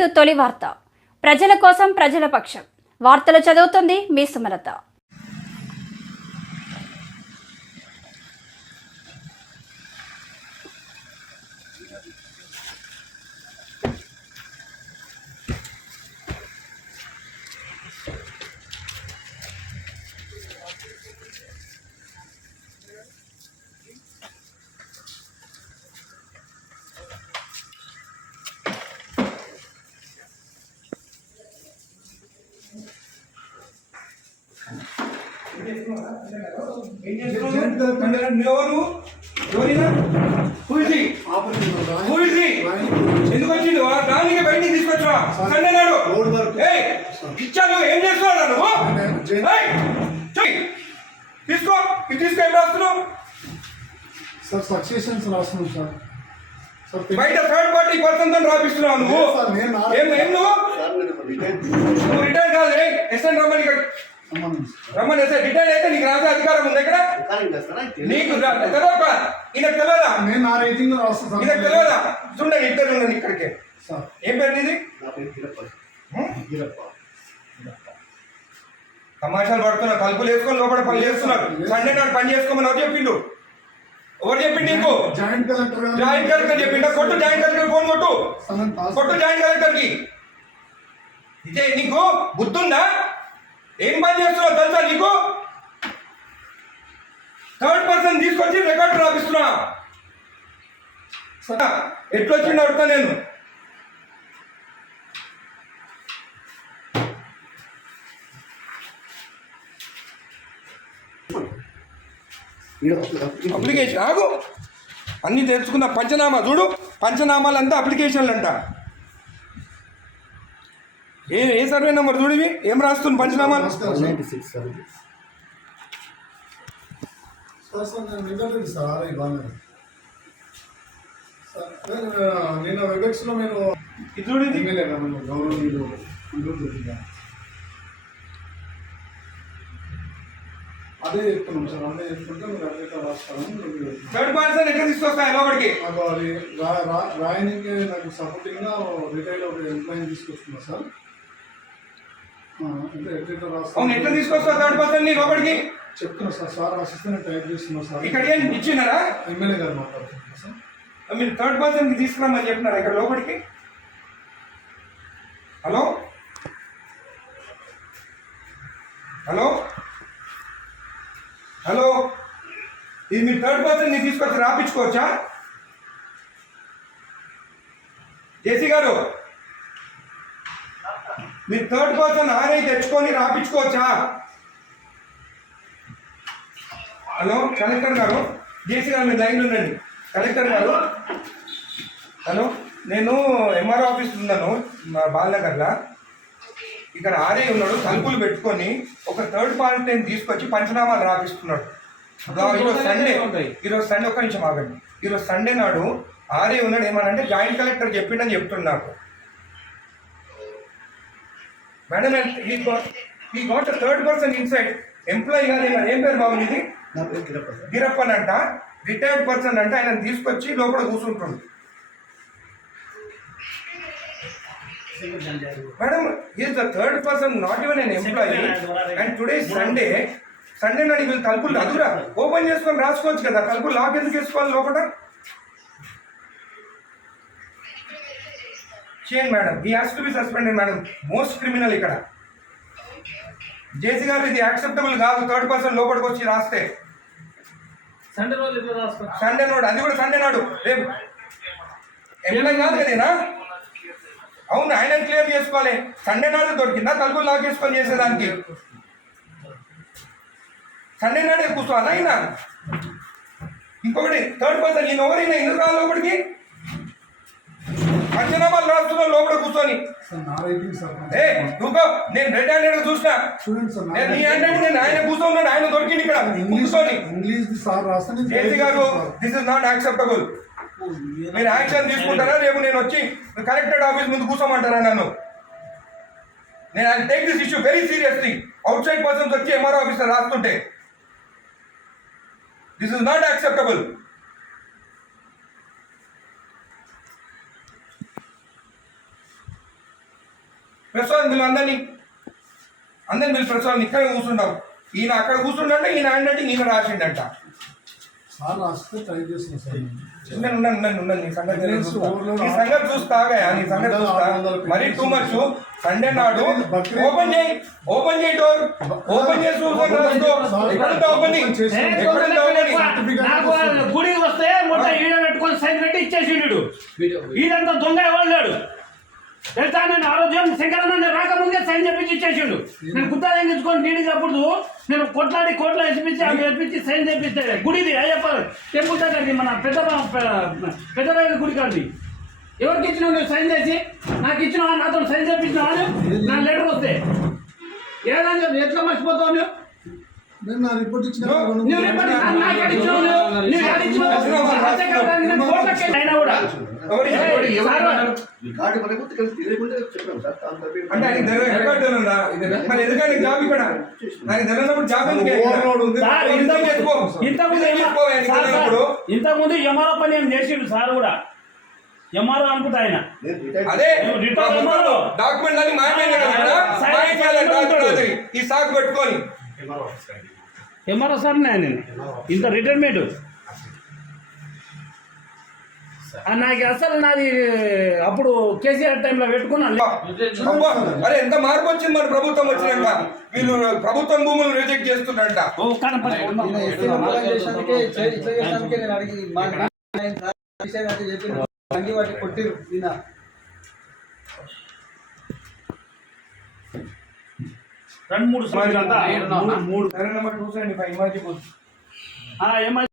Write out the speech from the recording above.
To తొలి వార్త. ప్రజల కోసం ప్రజల పక్షం. వార్తలు చదువుతుంది మీ సుమలత. ఎందుకు వచ్చింది దానికి బయటికి తీసుకొచ్చా సండే నాడు ఇచ్చాను. ఏం చేస్తున్నాడు నువ్వు? తీసుకో ఇది తీసుకో. ఏం రాస్తున్నావు సార్? సక్సెషన్స్ రాస్తున్నాం సార్. బయట థర్డ్ పార్టీ పర్సన్ తో రాపిస్తున్నావు నువ్వు. ఏం నువ్వు రిటైర్ కాదు. ఎస్ఎన్ రమ్మని రమ్మని ఎస్ఐ రిటైర్ అయితే నీకు రాసే అధికారం ఉంది ఇక్కడ. నీకు తెలియదా? ఈయనకు తెలియదా? ఈయనకు తెలియదా? చూడండి ఇద్దరు ఉండండి ఇక్కడికే. ఏం పేరు నీది? తమాషాలు పడుతున్నా. తలుపులు వేసుకొని లోపల పని చేస్తున్నారు. సండే నాడు పని చేసుకోమని ఎవరు చెప్పిండు? ఎవరు చెప్పిండు నీకు? జాయింట్ కలెక్టర్ చెప్పిండు. కొట్టు జాయింట్ కలెక్టర్ ఫోన్ కొట్టు. కొట్టు జాయింట్ కలెక్టర్ కి. ఇదే నీకు బుద్ధుందా? ఏం పని చేస్తున్నావు తెలుసా నీకు? థర్డ్ పర్సన్ తీసుకొచ్చి రికార్డు రాపిస్తున్నా. ఎట్లొచ్చిండు అడుగుతా నేను. అప్లికేషన్ ఆగు. అన్నీ తెలుసుకున్నా. పంచనామా చూడు. పంచనామాలంతా అప్లికేషన్లు అంట. ఏ సర్వే నెంబర్ చూడివి? ఏం రాస్తుంది పంచనామాలు? నేను వెబెక్స్లో నేను ఇది చూడింది. గౌరవనీయులు అదే చెప్తున్నాం సార్. అదే చెప్తుంటే మీరు అట్లా రాస్తాను. థర్డ్ పర్సన్ ఎట్లా తీసుకొస్తాయి లోపలికి? నాకు అది రాయనికి నాకు సపోర్టింగ్గా రిటైల్ ఒక ఎంప్లాయీని తీసుకొస్తున్నా సార్. అవును, ఎట్లా తీసుకొస్తా థర్డ్ పర్సన్ ని లోపలికి? చెప్తున్నా సార్. సార్ రాసిస్తే నేను టైప్ చేస్తున్నా సార్. ఇక్కడ ఏం ఇచ్చినారా? ఎమ్మెల్యే గారు మాట్లాడుతున్నా సార్. మీరు థర్డ్ పర్సన్ కి తీసుకురామని చెప్పినారా ఇక్కడ లోపలికి? హలో హలో హలో, ఇది మీరు థర్డ్ పర్సన్ ని తీసుకొచ్చి రాపించుకోవచ్చా? జేసీ గారు, మీరు థర్డ్ పర్సన్ ఆర్ఐ తెచ్చుకొని రాపించుకోవచ్చా? హలో కలెక్టర్ గారు, జేసీ గారు మీరు లైన్లో ఉండండి. కలెక్టర్ గారు, హలో, నేను ఎంఆర్ఓ ఆఫీస్ ఉన్నాను మా బాలనగర్లో. ఇక్కడ ఆర్ఐ ఉన్నాడు. తలుపులు పెట్టుకొని ఒక థర్డ్ పార్టీని తీసుకొచ్చి పంచనామాలు రాపిస్తున్నాడు. ఈరోజు సండే ఒక్క నిమిషం ఆగండి. ఈరోజు సండే నాడు ఆర్ఐ ఉన్నాడు. ఏమనంటే జాయింట్ కలెక్టర్ చెప్పిండని చెప్తున్నాడు. మేడం ఈ got third person inside employee కాదు. ఏం పేరు బాబు ఇది? గిరప్పన్ అంట. రిటైర్డ్ పర్సన్ అంటే ఆయన తీసుకొచ్చి లోపల కూర్చుంటుంది. Madam is the third person, not even n employee. And today Sunday నాడు వీళ్ళు తలుపులు అదురా ఓపెన్ చేసుకొని రాసుకోవచ్చు కదా. తలుపులు లాక్ ఎందుకు వేసుకోవాలి లోపల? చేయండి మేడం. ఈ has to be suspended madam. Most criminal ఇక్కడ. జేసీ గారు, ఇది యాక్సెప్టబుల్ కాదు. థర్డ్ పర్సన్ లోపలికి వచ్చి రాస్తే సండే నాడు, అది కూడా సండే నాడు. రేపు ఎంప్లాయ్ కాదు కదేనా? అవును, ఆయన క్లియర్ చేసుకోవాలి. సండే నాడు దొరికిందా తలుపులు లాక్ చేసుకొని చేసేదానికి? సండే నాడే కూర్చోవాలా అయినా? ఇంకొకటి థర్డ్ పర్సన్ ఈయన ఎవరైనా ఎందుకు రాలి లోపలికి? పంచనామాలు రాస్తున్నా లోపల కూర్చొని. నేను రెడ్ హ్యాండెడ్ చూసినా. నీ హ్యాండెడ్ నేను ఆయన కూర్చోన్నాడు. ఆయన దొరికింది ఇక్కడ కూర్చొని. జేసీ గారు, దిస్ ఇస్ నాట్ యాక్సెప్టబుల్. మీరు యాక్షన్ తీసుకుంటారా? రేపు నేను వచ్చి కలెక్టరేట్ ఆఫీస్ ముందు కూర్చోమంటారా నన్ను? నేను I take this issue very seriously. Outside persons వచ్చి ఎంఆర్ఓ ఆఫీసర్ రాస్తుంటే this is not acceptable. Press వాళ్ళని వీళ్ళు అందరినీ వీళ్ళు ప్రెస్ వాళ్ళని ఇక్కడే కూర్చుంటాం. ఈయన అక్కడ కూర్చుంటే ఈయన ఏంటంటే ఈయన రాసిండట. సార్ రాస్తే ట్రై చేస్తున్నా సార్. ఉండండి నీ సంగతి చూస్తాగా నీ సంగతి చూస్తా. మరీ టూ మచ్. సండే నాడు ఓపెన్ చేయి డోర్ ఓపెన్ చేసి ఎక్కడుంటే ఓపెనింగ్ నాకు గుడికి వస్తే మొత్తం ఈడ పెట్టుకొని సైన్ పెట్టి ఇచ్చేసిండు. ఈడంతా దొంగ ఎవరు తెలుసా? నేను ఆరోగ్యం శంకరన్న రాకముందే సైన్ చెప్పించి ఇచ్చేసిండు. నేను గుద్దా ఎంగించుకొని నీడికి అప్పుడు నేను కొట్లాడి కోట్ల ఎప్పించి సైన్ చేపిస్తే గుడిది అయ్యప్ప టెంపుల్ దగ్గరది మన పెద్దరాయల గుడి కాదు. ఎవరికి ఇచ్చినావు నువ్వు సైన్ చేసి? నాకు ఇచ్చినావా? నాతో సైన్ చేయించినావా? నా లెటర్ వస్తే ఏదైనా చెప్పి ఎట్లా మర్చిపోతావు నువ్వు? నేను నా రిపోర్ట్ ఇచ్చిన నువ్వు రిపోర్ట్ నాకు ఇచ్చినావు. నువ్వు అయినా కూడా అంటే ఆయన రికార్డు ఉందా? మరి ఎందుకంటే జాబ్ ఇక్కడ నాకు తెలియనప్పుడు జాబ్ ఇంతకుముందు ఎంఆర్ఓ పని ఏం చేసిండు సార్ కూడా. ఎంఆర్ఓ అనుకుంటా ఆయన. అదే డాక్యుమెంట్ అని మాట్లాడే ఈ సాగు పెట్టుకొని ఎంఆర్ఓ సార్ ఆయన ఇంత రిటైర్మెంట్ నాకు అసలు నాది అప్పుడు కేసీఆర్ టైంలో పెట్టుకున్నాను. అరే ఎంత మార్పు వచ్చింది మన ప్రభుత్వం వచ్చినాక. వీళ్ళు ప్రభుత్వం భూములు రిజెక్ట్ చేస్తున్నారంట. రెండు మూడు నెంబర్ 275 ఏమై